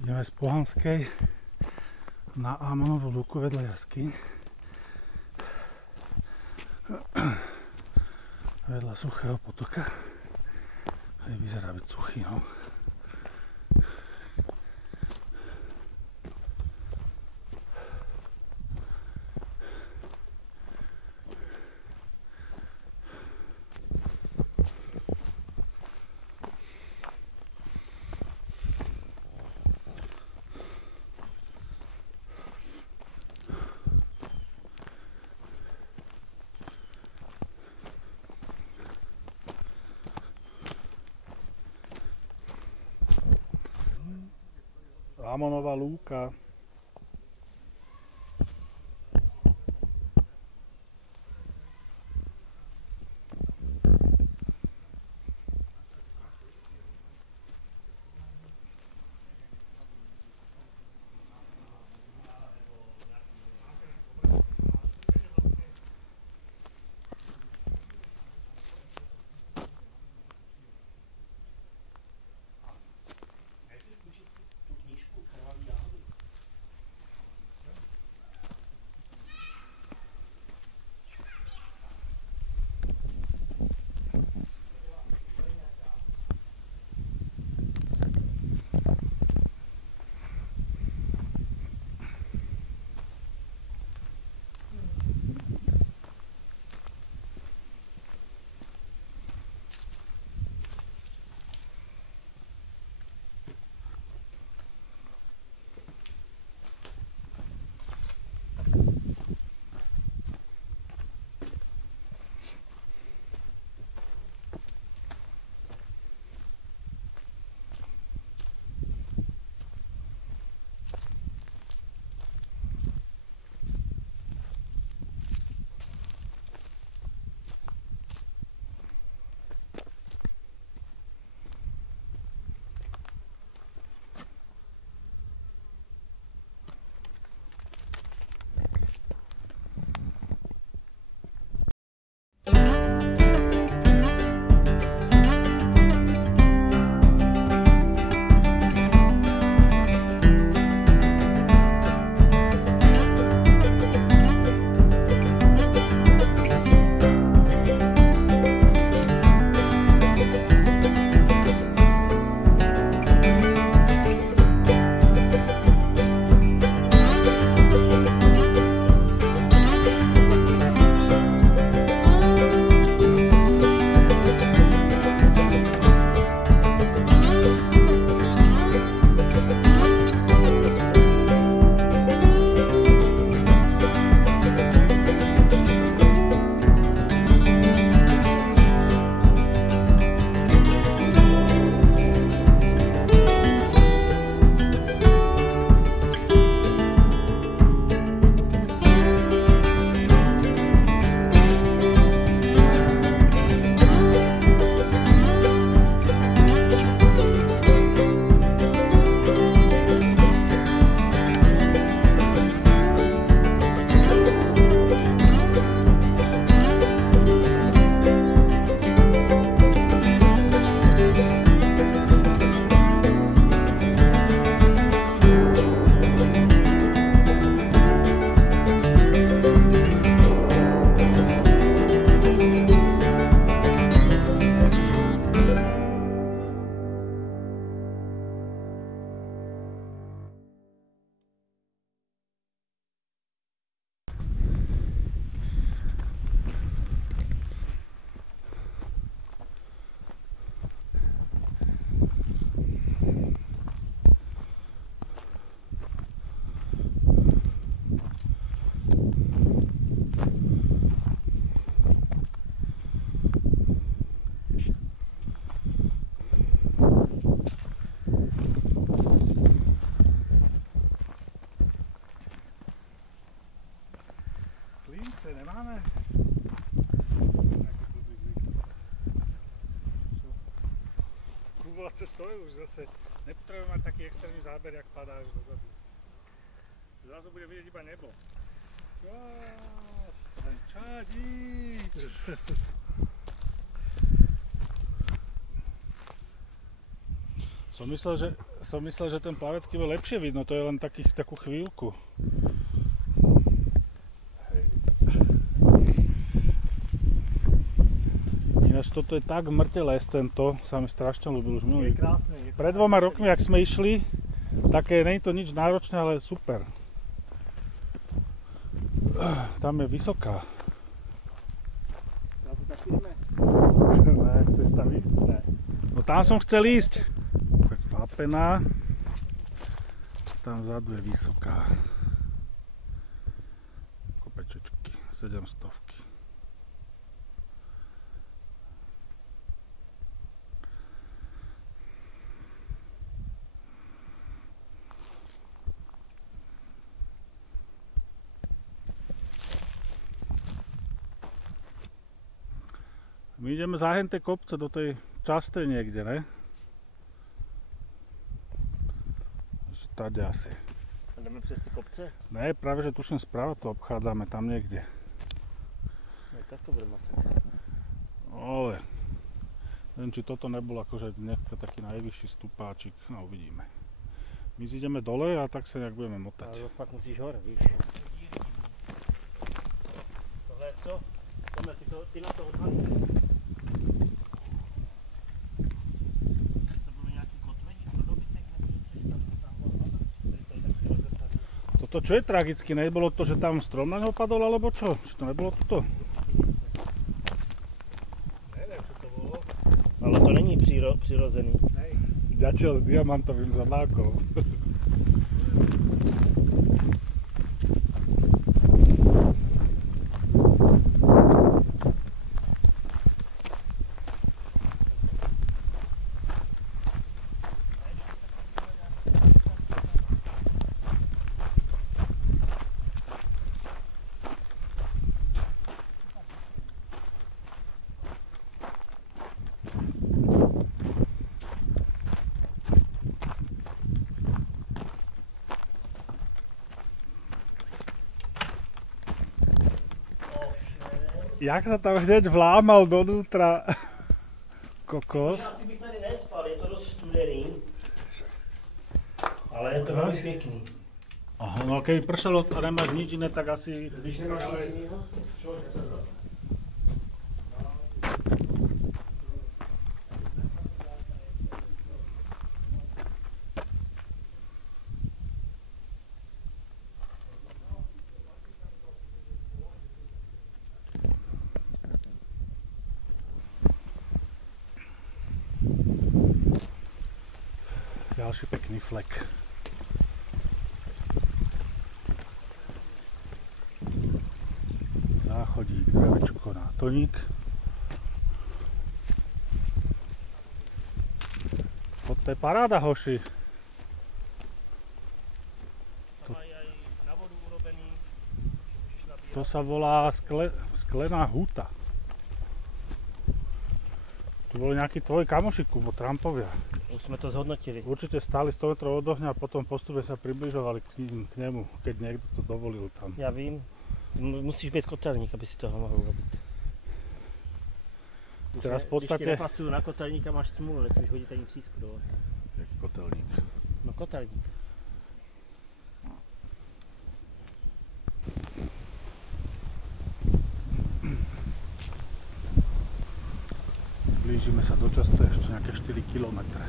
Ideme z Pohanskej na Amonovú lúku vedľa jaskyň. Vedľa suchého potoka. Aj vyzerá byť suchý, no. Amonová lúka. Nemáme? Kúbolaté stojí už zase. Nepotrebujeme mať taký extrémny záber, jak padáš dozadu. Zrazu bude vidieť iba nebo. Ten čadík! Som myslel, že ten plavecký bol lepšie vidno, to je len takú chvíľku. Hej. Ináč toto je tak mŕte les tento, sa mi strašne ľúbil už minulý. Pred 2 rokmi, ak sme išli, také, nie je to nič náročné, ale super. Tam je vysoká. Tam to tak ideme? Ne, chceš tam ísť? Ne. No tam som chcel ísť. Tak vápená. Tam vzadu je vysoká. Kopečečky, 700. My ideme za henté kopce do tej častej niekde, ne? Tade asi. A jdeme přes ty kopce? Ne, práve že tuším správa to obchádzame tam niekde. No tak to bude masakr. Ale neviem, či toto nebol akože dneska taký najvyšší stupáčik, no uvidíme. My ideme dole a tak sa nejak budeme motať. Ale zase pak musíš hore, víš? Tohle je co? Tohle, ty na to odhalíš. To byly nějaký kotvení pro dobytek nebo něco, že tam zatáhla voda? To je tak přirozené. Toto čo je tragicky? Nebolo to, že tam strom na ňo padol, alebo čo? Či to nebolo toto? Nevím, co to bylo. Ale to není přirozený. Ďateľ s diamantovým zadákom. Jak sa tam hneď vlámal donútra. Kokos. Asi bych tady nespal, je to dost studený. Ale je to velmi pěkný. Aha, no keď pršalo a nemáš nič iné, tak asi... Když nemáš nic jiného? Ďalší pekný flek. Záchodík, drevečko na toník. To je paráda, hoši. To sa volá sklená huta. Tu boli nejakí tvoji kamoši, Kubo, Trumpovia. Už jsme to zhodnotili. Určite stáli 100 metrov od ohňa a potom postupne sa približovali k nemu, keď niekto to dovolil tam. Já vím. Musíš být kotelník, aby si toho mohl urobiť. Teraz v podstate... Když ti nepasujú na kotelníka, máš smůlu, nesmíš hodit ani třísku dole. Jaký kotelník? No kotelník. Blížime sa do Často ešte nejaké 4 kilometre.